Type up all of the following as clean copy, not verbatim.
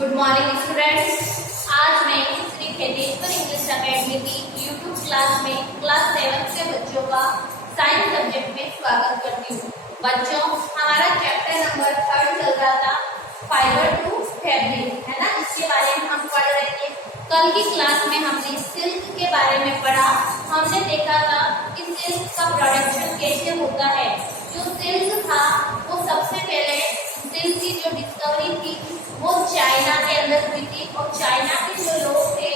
Good morning students. आज मैं Shri Kheteshwar English academy की यूट्यूब क्लास में क्लास 7 के बच्चों का साइंस सब्जेक्ट में स्वागत करती हूँ। बच्चों, हमारा चैप्टर नंबर 3 चल रहा था फाइबर टू फैब्रिक, है ना। इसके बारे में हम पढ़ रहे थे। कल की क्लास में हमने सिल्क के बारे में पढ़ा। हमने देखा था कि सिल्क का प्रोडक्शन कैसे होता है। जो सिल्क था वो सबसे पहले सिल्क की जो डिस्कवरी थी वो चाइना के अंदर हुई थी। और चाइना के जो लोग थे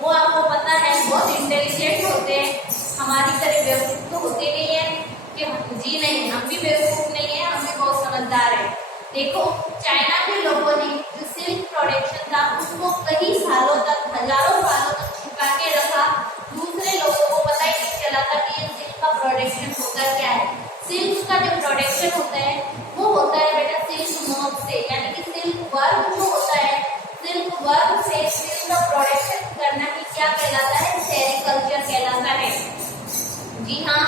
वो आपको पता है बहुत इंटेलिजेंट होते हैं। हमारी तरह बेवकूफ तो होते नहीं है कि जी नहीं, हम भी बेवकूफ नहीं है, हम भी बहुत समझदार है। देखो, चाइना के लोगों ने जो सिल्क प्रोडक्शन था उसको कई सालों तक, हजारों सालों तक छुपा के रखा। दूसरे लोगों को पता ही नहीं चला था कि ये सिल्क का प्रोडक्शन होता क्या है। सिल्क का जो प्रोडक्शन होता है वो होता है बेटा सिल्क मॉथ से, यानी कि सिल्क वर्म जो होता है, सिल्क वर्म से सिल्क का प्रोडक्शन करना ही क्या कहलाता है? सेरीकल्चर कहलाता है। जी हाँ,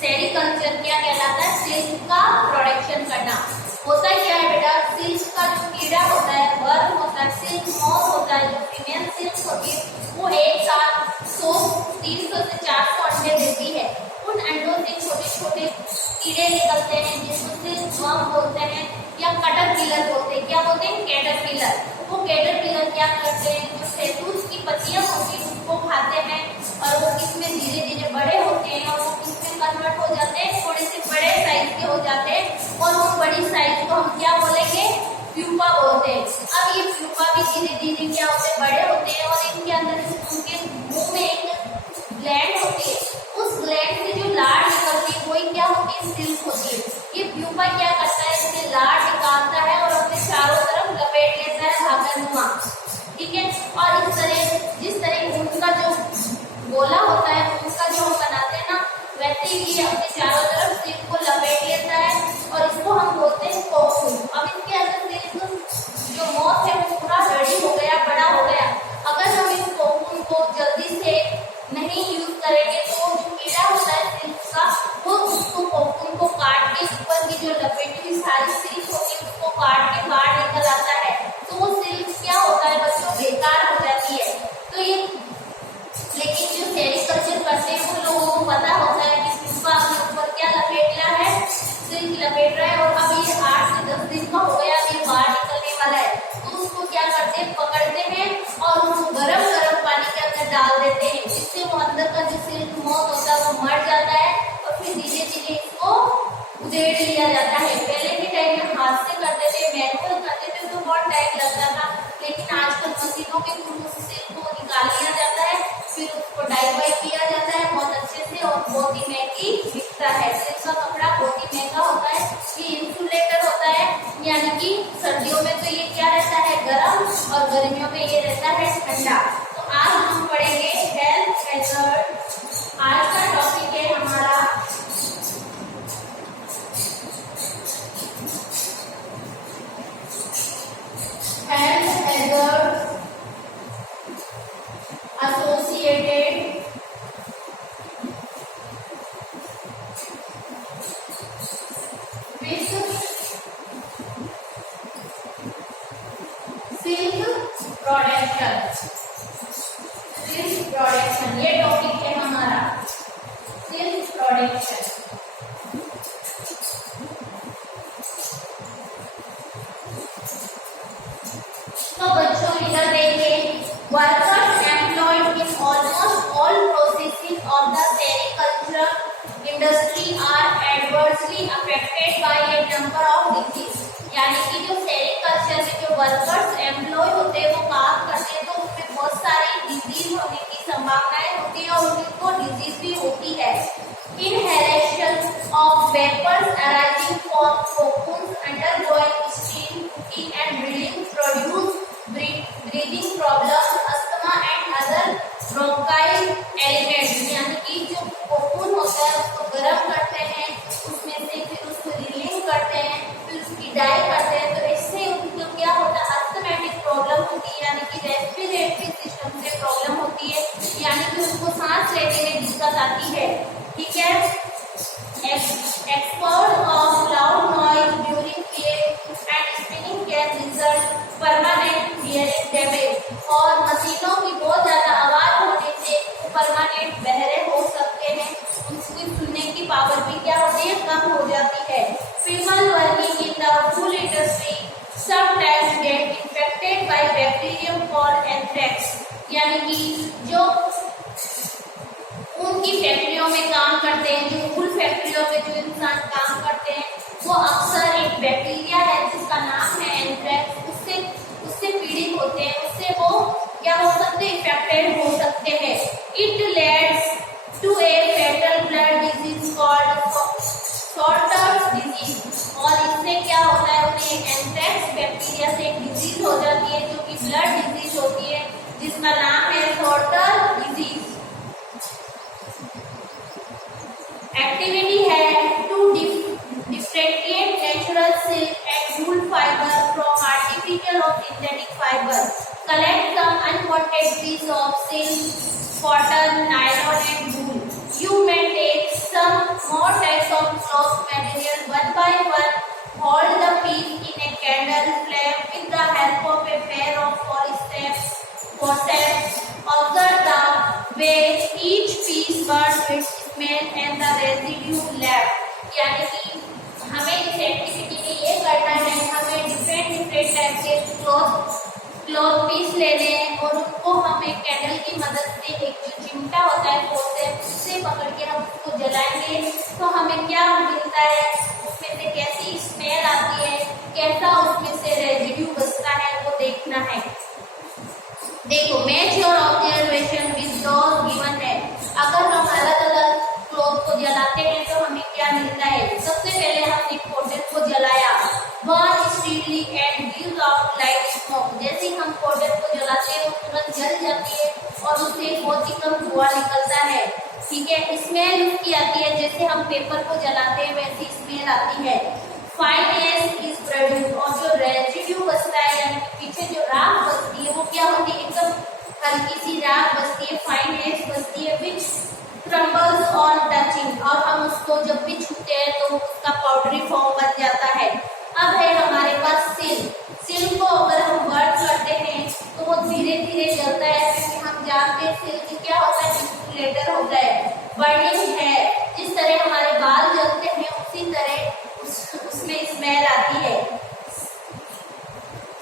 सेरीकल्चर क्या कहलाता है? सिल्क का प्रोडक्शन करना। होता क्या है बेटा, सिल्क का जो कीड़ा होता है, वर्म होता है, सिल्क मॉथ होता है, जो फीमेल सिल्क होती है वो एक साथ 300 से 400 अंडे देती है। उन अंडों से छोटे छोटे कीड़े निकलते हैं जिसको सिल्क वर्म बोलते हैं या कैटरपिलर बोलते हैं। क्या बोलते हैं? कैटरपिलर। वो कैटरपिलर क्या करते हैं, जो शहतूत की पत्तियां होती हैं उसको खाते हैं और वो इसमें धीरे धीरे बड़े होते हैं और वो इसमें कन्वर्ट हो जाते हैं, थोड़े से बड़े साइज के हो जाते हैं और वो बड़ी साइज को हम क्या बोलेंगे? प्यूपा बोलते हैं। अब ये प्यूपा भी धीरे धीरे क्या होते हैं? बड़े होते हैं और इनके अंदर उनके मुंह में एक ग्लैंड होती है। उस ग्लैंड से जो लार निकलती है वही क्या होती है? सिल्क होती है। ये प्यूपा क्या करता है? इससे लार निकालता है और अपने चारों तरफ लपेट लेता है धागानुमा, ठीक है। और इस तरह जिस तरह उनका जो गोला होता है, उसका जो हम बनाते हैं ना, वैसे ही ये अपने चारों तरफ सिल्क को लपेट लेता है और इसको हम बोलते हैं कोकून। अब इसके अंदर सिल्क जो मॉथ है वो पूरा रेडी हो गया, बड़ा हो गया। अगर हम इस कोकून को जल्दी से नहीं यूज करेंगे तो जो कीड़ा होता है सिल्क का वो उसको कोकून को काट के ऊपर की जो लपेटी हुई सारी सिल्क होती है उसको काट के बाहर निकल आता है। तो वो सिल्क क्या होता है बच्चों? बेकार हो जाती है। तो ये लेकिन जो सेरीकल्चर करते हैं उन लोगों को पता होता है कि प्यूपा अपने ऊपर क्या लपेट रहा है? सिल्क लपेट रहा है और अब ये 8 से 10 दिन का हो गया, ये बाहर निकलने वाला है। तो उसको क्या करते हैं? पकड़ते हैं और उसको गरम पानी के अंदर डाल देते हैं, जिससे वो अंदर का जो सिल्क मॉथ होता है वो मर जाता है और फिर धीरे धीरे इसको उधेड़ लिया जाता है। पहले के टाइम में हाथ से करते थे, मैनुअल करते थे तो बहुत टाइम लगता था, लेकिन आजकल मशीनों के थ्रू सिल्क को निकाल लिया जाता है, फिर उसको डाई वाई किया जाता है बहुत अच्छे से और बहुत ही महंगी बिकता है। सिल्क का कपड़ा बहुत ही महंगा होता है। ये इंसुलेटर होता है, यानी कि सर्दियों में तो ये क्या रहता है? गर्म, और गर्मियों में ये रहता है ठंडा। तो आज हम पढ़ेंगे हेल्थ हैजर्ड। आज का टॉपिक है हमारा health hazard associated with silk production। Silk production ये टॉपिक है हमारा, सिल्क प्रोडक्शन। तो बच्चों इधर देखिए, workers employed in almost all processing of the sericulture industry are adversely affected by a number of disease. यानी कि जो सेरीकल्चर में जो वर्कर्स एम्प्लॉय होते हैं वो काम करते हैं तो उसमें बहुत सारी डिजीज होने की संभावनाएं होती है और उनको डिजीज भी होती है। Inhalation of vapours arising from cocoons undergoing steam cooking and breeding produce breathing problem, asthma and other bronchial elements. यानी कि जो कोकून होता है उसको गर्म करते हैं, उसमें से फिर उसको रिलीज करते हैं, फिर उसकी डाई करते हैं, तो इससे उनको क्या होता है? अस्थमेटिक प्रॉब्लम होती है, यानी कि रेस्पिरेटरी सिस्टम से प्रॉब्लम होती है, यानी कि उनको सांस लेने में दिक्कत आती है। काम करते हैं, जो वूल फैक्ट्रियों में जो इंसान काम करते हैं, वो अक्सर एक बैक्टीरिया है जिसका नाम है एंथ्रेक्स, उससे पीड़ित होते हैं, उससे वो क्या हो सकते हैं, इन्फेक्टेड हो सकते हैं। It leads to a fatal blood disease called salters disease, और इससे क्या होता है, उन्हें एंथ्रेक्स बैक्टीरिया से एक डिजीज हो जाती है जो कि ब्लड डिजीज होती है, जिसका नाम है सॉल्टर डिजीज। एक्टिविटी है to differentiate natural silk and wool fiber from artificial or synthetic fiber. Collect some unwanted piece of silk, cotton, nylon and wool. You may take some more types of cloth material one by one. Hold the piece in a candle flame with the help of a pair of forceps. Observe the way each piece burns its smell and the residue left. यानी कि हमें इस activity में ये करना है, हमें different type के क्लॉथ पीस लेने हैं और उनको हम एक कैंडल की मदद से, एक जो चिमटा होता है उससे पकड़ के हम उसको जलाएंगे तो हमें क्या मिलता है, उसमें से कैसी स्मेल आती है, कैसा उसमें से रेजिड्यू बचता है, वो देखना है। देखो, match your observation with your given है। अगर हम अलग अलग क्लॉथ को जलाते हैं तो हमें क्या मिलता है। सबसे पहले हमने कॉटन को जलाया, burn steadily and gives out light smoke. जैसे ही हम कॉटन को जलाते हैं वो तुरंत जल जाती है और उससे बहुत ही कम धुआं निकलता है। ठीक है, स्मेल उसकी आती है, जैसे हम पेपर को जलाते हैं वैसी स्मेल आती है। फाइन एश इज प्रोड्यूस, और जो रेजिड्यू बचता है यानी पीछे जो राख बचती है वो क्या होती है, एकदम हल्की सी राख बचती है, फाइन एश बचती है, विच क्रम्बल्स ऑन टचिंग, और हम उसको जब भी छूते हैं तो उसका पाउडरी फॉर्म बन जाता है। अब है हमारे पास सिल्क को अगर हम बर्न करते हैं तो वो धीरे धीरे जलता है, क्योंकि हम जानते हैं सिल्क क्या होता है, इंसुलेटर होता है। बर्निंग है, जिस तरह हमारे बाल जलते हैं उसी तरह उसमें स्मेल आती है।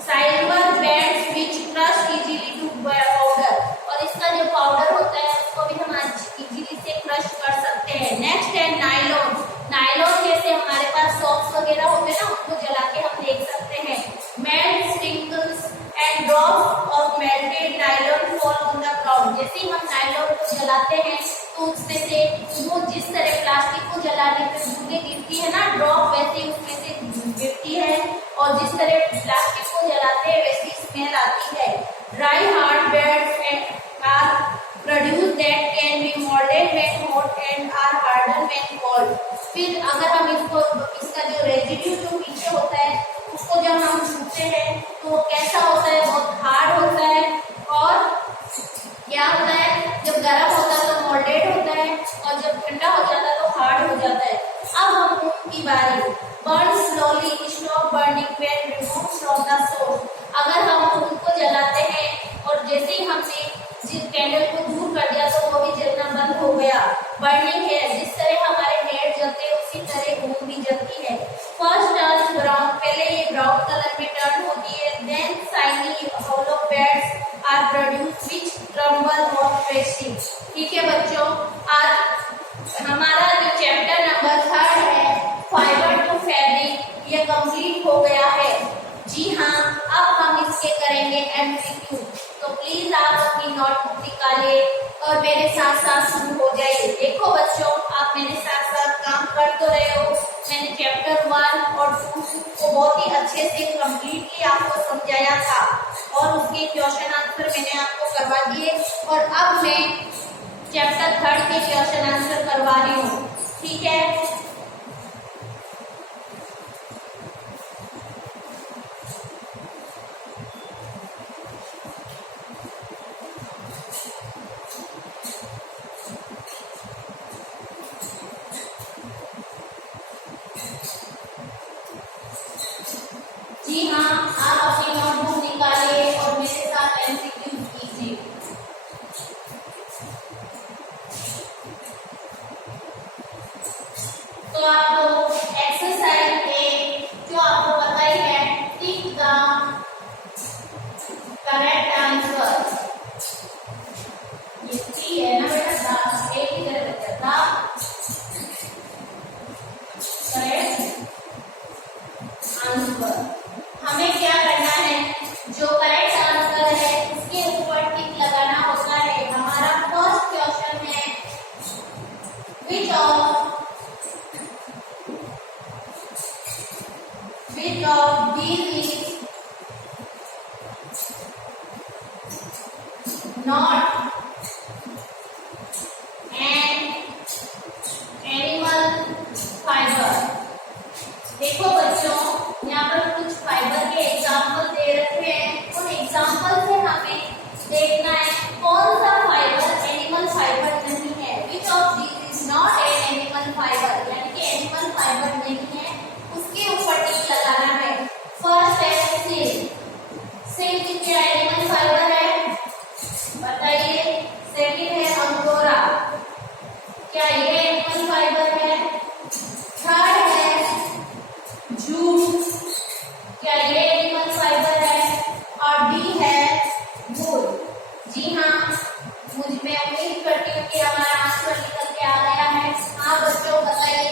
Silver bands which crush easily to powder, और इसका जो पाउडर होता है उसको भी हम इजीली से क्रश कर सकते हैं। नेक्स्ट है नायलॉन। नायलॉन जैसे हमारे पास सॉक्स वगैरह होते हैं ना, उसको जला के हम देख सकते हैं। Melt sprinkles and drops of melted nylon fall on the ground. जैसे ही हम नायलॉन को जलाते हैं तो उसमें से वो जिस तरह प्लास्टिक को जलाने पे बूंदें गिरती है ना, ड्रॉप, वैसे उसमें से गिरती है, और जिस तरह प्लास्टिक को जलाते हैं वैसी स्मेल आती है। Dry hard beads are produce that can be moulded when hot and are harden when cold. फिर अगर हम इसका जो रेजिड्यू जो पीछे होता है उसको जब हम छूते हैं तो वो कैसा होता है, बहुत हार्ड होता है, और क्या होता है, जब गर्म होता है तो मोल्डेड होता है और जब ठंडा हो जाता है तो हार्ड हो जाता है। अब हम ऊन की बारी। Burn slowly, stop burning when removed from the source. अगर हम ऊन को जलाते हैं और जैसे ही हमने जिस कैंडल को दूर कर दिया तो वो भी जलना बंद हो गया। बर्निंग है, जिस तरह हमारे हेयर जलते हैं उसी तरह ऊन भी जलती है। फर्स्ट टर्न ब्राउन, पहले ये ब्राउन कलर में टर्न होती है, then shiny hollow pads are produce which crumble on pressing. ठीक है बच्चों, आज हमारा जो चैप्टर नंबर 3 है फाइबर टू फैब्रिक, ये कंप्लीट हो गया है। जी हाँ, अब हम इसके करेंगे एमसीक्यू, तो प्लीज आप अपनी नोटबुक निकालिए और मेरे साथ साथ शुरू हो जाइए। देखो बच्चों, आप मेरे साथ साथ काम कर तो रहे हो। मैंने चैप्टर 1 और 2 को बहुत ही अच्छे से कंप्लीटली आपको समझाया था और उसके क्वेश्चन आंसर मैंने आपको करवा दिए, और अब मैं चैप्टर 3 के क्वेश्चन आंसर करवा रही हूँ। ठीक है, जी हाँ, आप अपनी नोटबुक निकालिए और मेरे साथ एमसीक्यू कीजिए। तो आपको एक्सरसाइज ए जो आपको पता ही है, टिक द करेक्ट आंसर। ये सी है ना बेटा, एक ही तरह बच्चा Which of these is not an animal fiber? देखो बच्चों, यहाँ पर कुछ फाइबर के एग्जाम्पल दे रखे हैं। उन एग्जाम्पल से हमें देखना है कौन सा फाइबर एनिमल फाइबर नहीं है। Which of these is not an animal fiber? यानी कि एनिमल फाइबर नहीं है, उसके ऊपर टिक लगाना है। फर्स्ट है सिल्क। सिल्क क्या एनिमल फाइबर है? बताइए। सेकंड है अंगोरा, क्या ये एनिमल फाइबर है? थर्ड है जूट, क्या ये एनिमल फाइबर है? और डी है वूल। जी हाँ, मैं उम्मीद करती हूँ कि हमारा आंसर निकल के आ गया है। हाँ बच्चों बताइए।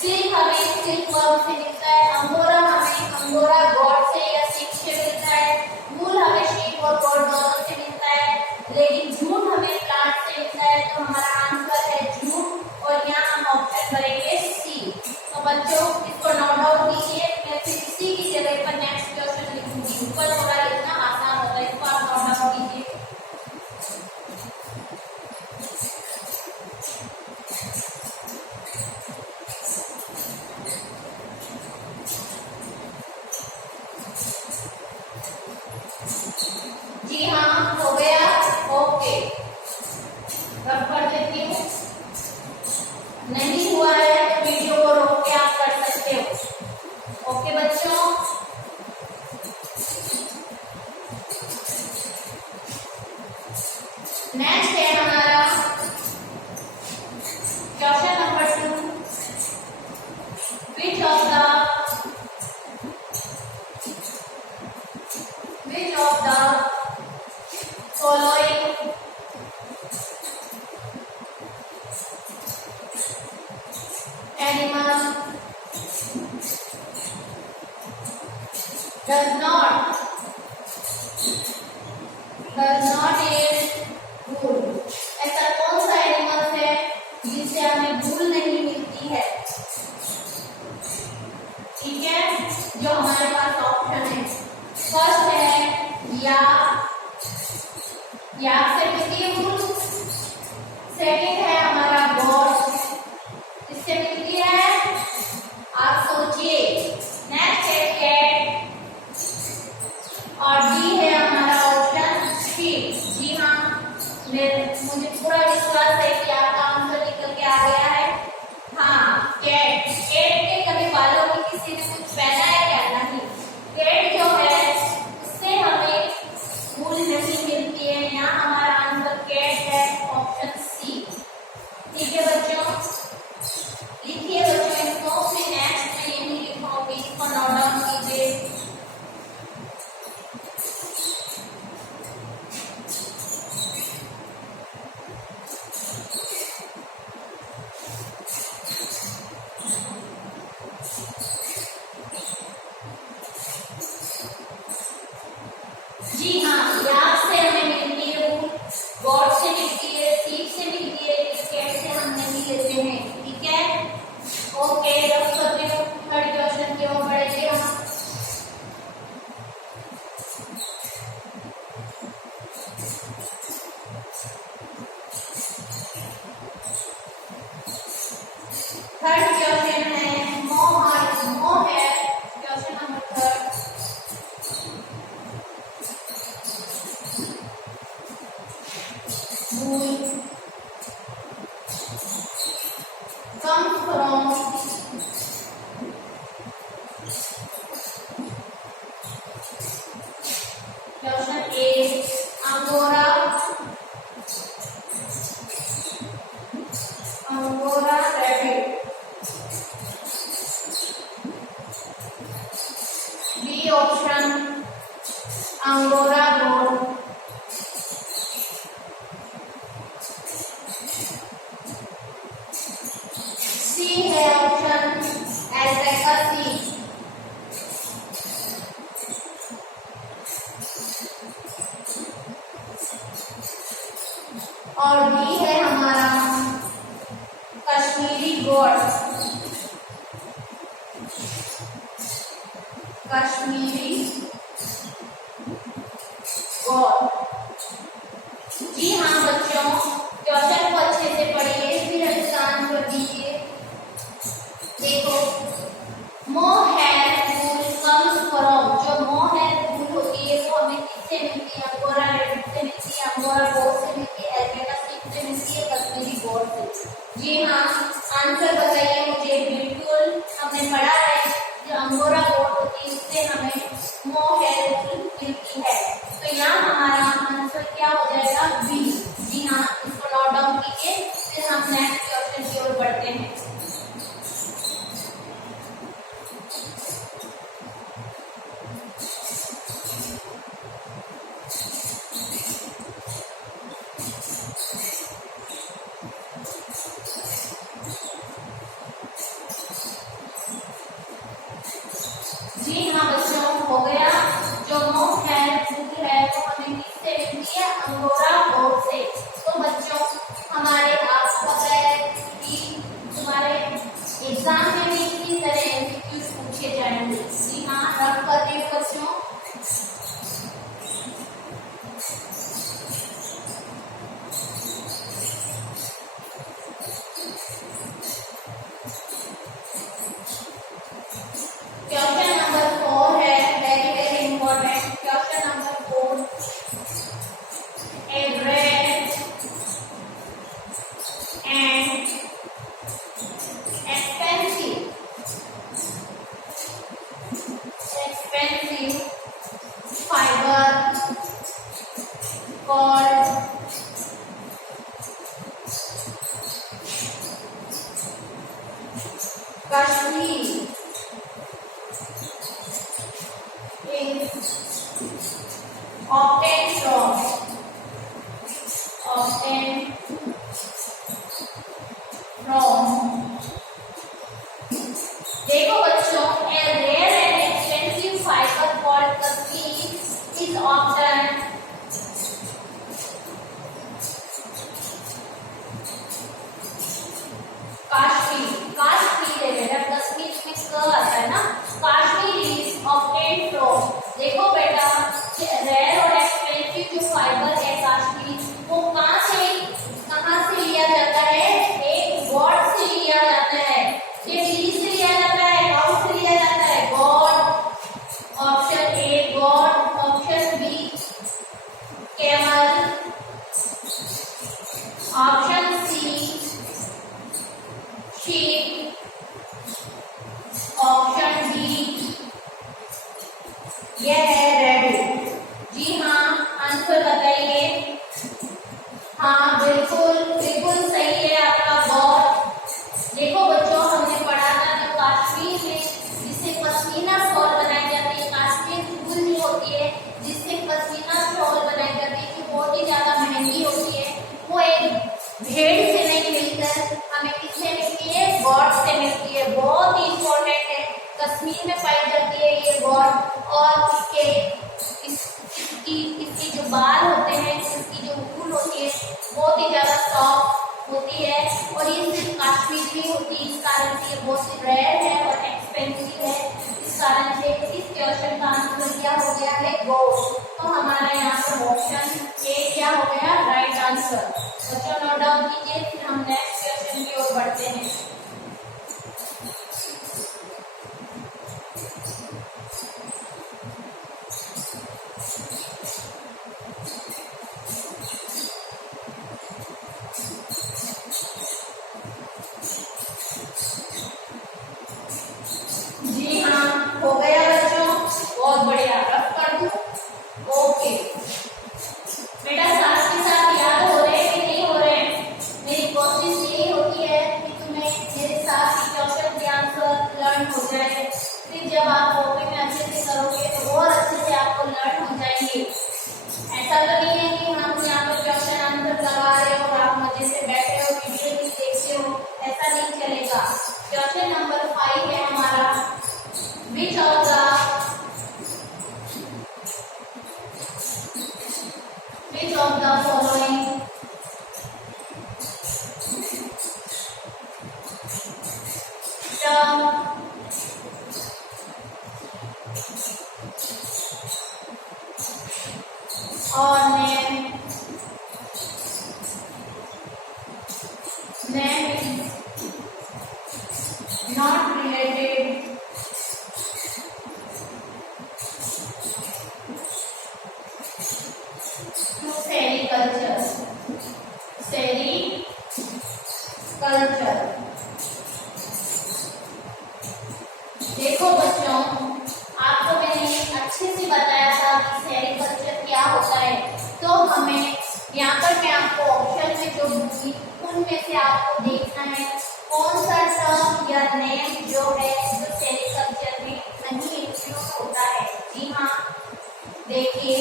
सिल्क हमें सिल्क वर्म से मिलता है, अंगोरा हमें अंगोरा गॉड से या सिल्क से मिलता है, वूल हमें शीप और गॉड दोनों से मिलता है, लेकिन जूट हमें प्लांट से मिलता है। तो हमारा आंसर है जूट और यहाँ हम ऑप्शन करेंगे सी। तो बच्चों इसको नोट डाउन कीजिए। मैं फिर इसी की जगह पर नेक्स्ट क्वेश्चन लिखूंगी। ऊपर थोड़ा लिखना आसान होता है, इसको आप नोट डाउन कीजिए। जी हाँ, हो गया। ओके, रब कर देती हूँ। नहीं हुआ है तो वीडियो को रोक के आप कर सकते हो। ओके बच्चों, नेक्स्ट है हमारा question number 2। Which of the following animal does not eat wool? ऐसा कौन सा एनिमल है जिससे हमें वूल नहीं मिलती है? ठीक है, जो हमारे पास ऑप्शन है। फर्स्ट है याक से मिलती है वूल। सेकंड है हमारा गॉड, इससे मिलती है, आप सोचिए। नेक्स्ट है कैट और डी है हमारा ऑप्शन शीप। जी हाँ, मुझे पूरा विश्वास है कि आपका आंसर निकल के आ गया है। हाँ, कैट। कैट के कभी बालों में किसी ने कुछ पहना है क्या? नहीं। कैट जो है उससे हमें वूल नहीं मिलती है। यहाँ हमारा आंसर कैट है, ऑप्शन सी। ठीक है बच्चों, लिखिए बच्चों इसको। फिर नेक्स्ट में यही लिखोगे, इसको नोट डाउन कीजिए। जी हाँ, याक से हमें मिलती है वूल, गॉड से मिलती है, शीप से मिलती है, कैट से हम नहीं लेते हैं। ठीक है, ओके, रब करते हो। थर्ड क्वेश्चन की ओर बढ़ेंगे हम। थर्ड क्वेश्चन है मोह है question number 3। Wool comes from question A Angora rabbit, B option Angora goat, C है ऑप्शन अल्पाका सी, और डी है हमारा कश्मीरी गोट। कश्मीरी गौर। जी हाँ बच्चों, क्वेश्चन को अच्छे से पढ़िए फिर अंक कर दीजिए। देखो, मोहैर वूल कम्स फ्रॉम, जो मोहैर वूल होती है वो हमें किससे मिलती है? अंगोरा रेबिट से मिलती है, अंगोरा गोट से मिलती है, अल्पाका शीप से मिलती है, कश्मीरी गोट से। जी हाँ, आंसर बताइए मुझे। बिल्कुल, हमने पढ़ा है जो अंगोरा गोट होती है उससे हमें मोहैर वूल मिलती है। तो यहाँ हमारा आंसर क्या हो जाएगा? बी। जी हाँ, इसको नोट डाउन कीजिए, फिर हम नेक्स्ट क्वेश्चन की ओर बढ़ते हैं। जी हाँ बच्चों, हो गया। जो मोहैर वूल है वो हमें किससे मिलती है? अंगोरा गोट से। तो बच्चों, हमारे आपको पता है कि तुम्हारे एग्जाम में भी इसी तरह एमसीक्यूज पूछे जाएंगे। जी हाँ, रब कर रही हूँ बच्चों। क्वेश्चन नंबर 4 है, very very important. Question number 4, A red and expensive fiber called Kashmir is obtained from देखो बच्चों, a rare and expensive fiber called Kashmir is obtained Kashmir है बेटा, कश्मीर में क आता है ना। काश्मीर इज ऑब्टेन्ड फ्रॉम, देखो बेटा, रेयर और एक्सपेंसिव जो फाइबर है काश्मीर, वो कहाँ से लिया जाता है? एक गॉड से लिया जाता है। ये बिल्ली से लिया जाता है, काउ से लिया जाता है? Goat. Option A goat, option B camel, option C sheep, option D ये है रेबिट। जी हाँ, आंसर बताइए। हाँ बिल्कुल बिल्कुल सही है आपका गौर। देखो बच्चों, हमने पढ़ा था जो काश्मीर में जिससे पश्मीना शॉल बनाई जाती है, काश्मीर की वूल जो होती है जिससे पश्मीना शॉल बनाई जाती है, जो बहुत ही ज्यादा महंगी होती है, वो एक भेड़ से नहीं मिलकर हमें किससे मिलती है? गॉड से मिलती है। बहुत ही इंपॉर्टेंट है, कश्मीर में पाई जाती है ये गॉड। और इसकी जो बाल होते हैं, इसकी जो वूल होती है बहुत ही ज्यादा सॉफ्ट होती है, और ये सिर्फ काश्मीर में होती है। इस कारण से ये बहुत ही रेयर है और एक्सपेंसिव है। इस कारण से इस क्वेश्चन का आंसर क्या हो गया है? गोट। तो हमारा यहाँ पर ऑप्शन ए क्या हो गया? Right answer. बच्चों नोट डाउन कीजिए, फिर हम नेक्स्ट क्वेश्चन की ओर बढ़ते हैं। जी हाँ, हो गया बच्चों, बहुत बढ़िया। रफ कर दूं? ओके बेटा, साथ के साथ याद हो रहे हैं कि नहीं हो रहे हैं? मेरी कोशिश यही होती है कि तुम्हें मेरे साथ ही क्वेश्चन के आंसर लर्न हो जाए। फिर जब आप कॉपी में अच्छे से करोगे तो और अच्छे से आपको लर्न हो जाएंगे। ऐसा तो नहीं है कि हम यहाँ पर क्वेश्चन आंसर करवा रहे हो और आप मजे से बैठे हो, वीडियो भी देखते हो, ऐसा नहीं चलेगा। क्वेश्चन नंबर 5 है हमारा, which of the following term देखो बच्चों, आपको मैंने अच्छे से बताया था कि सेरिकल्चर क्या होता है। तो हमें यहाँ पर मैं आपको ऑप्शन में जो दूंगी उनमें से आपको देखना है कौन सा टर्म या नेम जो है जो सेरिकल्चर में नहीं इंक्लूड होता है। जी हाँ, देखिए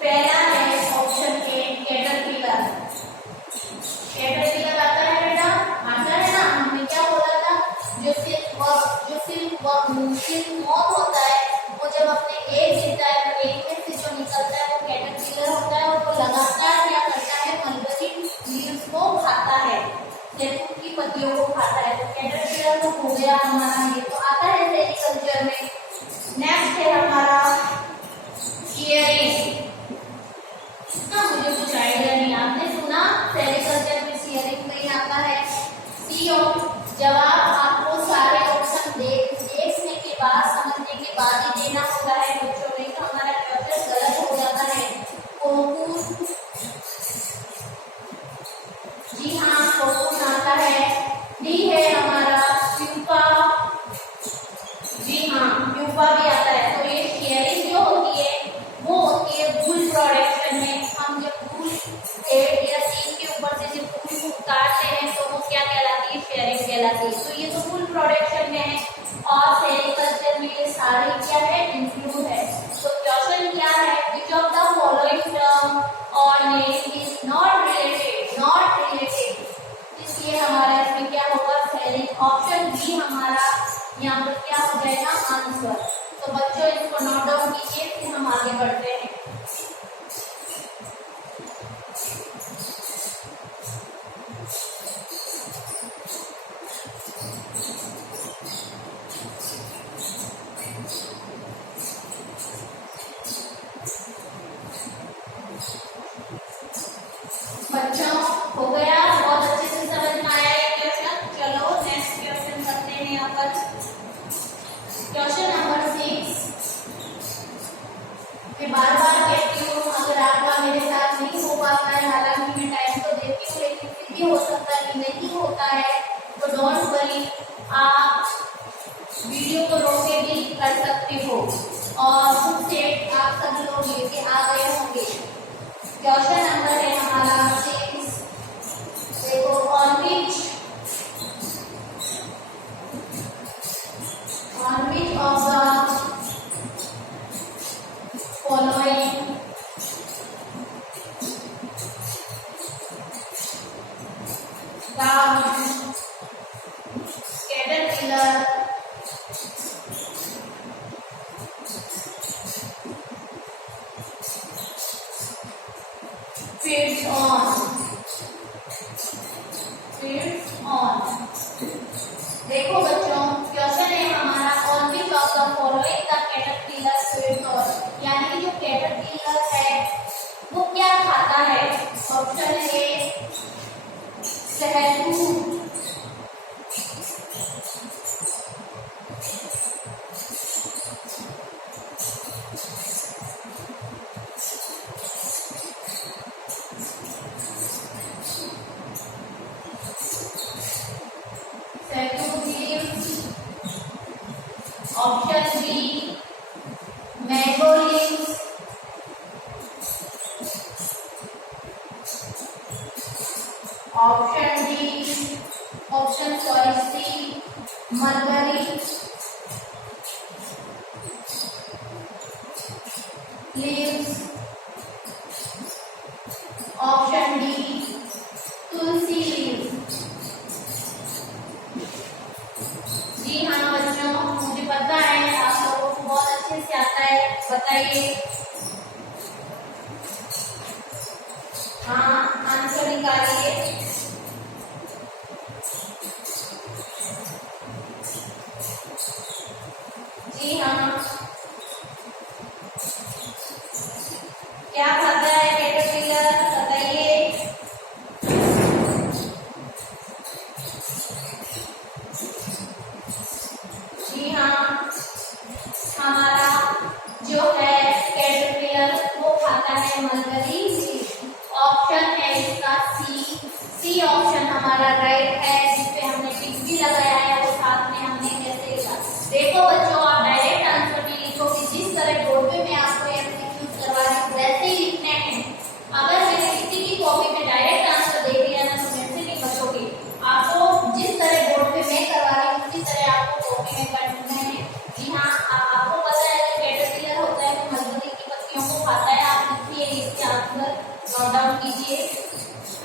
पहला है ऑप्शन ए कैटरपिलर। कैटरपिलर आता है बेटा, आता है ना। हमने क्या बोला था, जो सिल्क मॉथ होता है वो जब अपने एग देता है तो एग में से जो निकलता है वो कैटरपिलर होता है और वो लगातार क्या करता है, मलबरी लीव्स को खाता है, जैतून की पत्तियों को खाता है। तो कैटरपिलर तो हो गया हमारा, ये तो आता है सेरिकल्चर में। नेक्स्ट है हमारा शियरिंग। इसका मुझे कुछ आइडिया नहीं, आपने सुना सेरिकल्चर में शियरिंग नहीं आता है। सी जवाब आपको सारे ऑप्शन देखने के बाद, समझने के बाद ही देना होता है बच्चों। नहीं तो हमारा क्वेश्चन गलत हो जाता है। कोकून, जी हाँ कोकून आता है। डी है हमारा प्यूपा, जी हाँ प्यूपा भी आता है। तो ये शेयरिंग जो होती है वो होती है वूल प्रोडक्शन में। हम जब वूल पेड़ या सीन के ऊपर से जब वूल को काटते हैं तो वो क्या कहलाती है, शेयरिंग कहलाती है। तो ये तो वूल प्रोडक्शन में है और सेरिकल्चर में ये सारे क्या है, इंक्लूड है। तो क्वेश्चन क्या है, which of the following term or name is not related, not related. इसलिए हमारा इसमें क्या होगा, ऑप्शन बी हमारा यहाँ पर क्या हो जाएगा, आंसर। तो बच्चों इसको नोट डाउन कीजिए, फिर हम आगे बढ़ते हैं। बच्चों हो गया, बहुत अच्छे से समझ में आया ये क्वेश्चन। चलो नेक्स्ट क्वेश्चन करते हैं यहाँ पर। Question number 6। मैं बार बार कहती हूँ, अगर आपका मेरे साथ नहीं हो पाता है, हालांकि मैं टाइम तो देती हूँ लेकिन फिर भी हो सकता है कि नहीं होता है, तो डोंट वरी, आप वीडियो को रोक के भी कर सकते हो और खुद से आप सभी लोग लेके आ गए होंगे। क्वेश्चन नंबर है हमारा 6। देखो, on which of the following caterpillar feeds on। देखो बच्चों, क्वेश्चन है हमारा on which of the following the caterpillar feeds on, यानी जो कैटरपिलर है वो क्या खाता है। ऑप्शन ए शहतूत, option B mango leaves, option D, option C mulberry leaves, option D tulsi leaves. जी हाँ बच्चों, मुझे पता है आप लोगों को बहुत अच्छे से आता है, बताइए। हाँ, आंसर निकालिए। जी हाँ, क्या खाता है कैटरपिलर, बताइए। जी हाँ, हमारा जो है कैटरपिलर वो खाता है मलबरी। ऑप्शन है इसका सी ऑप्शन हमारा राइट है, जिसपे हमने टिक भी लगाया है और साथ में हमने जैसे होंगे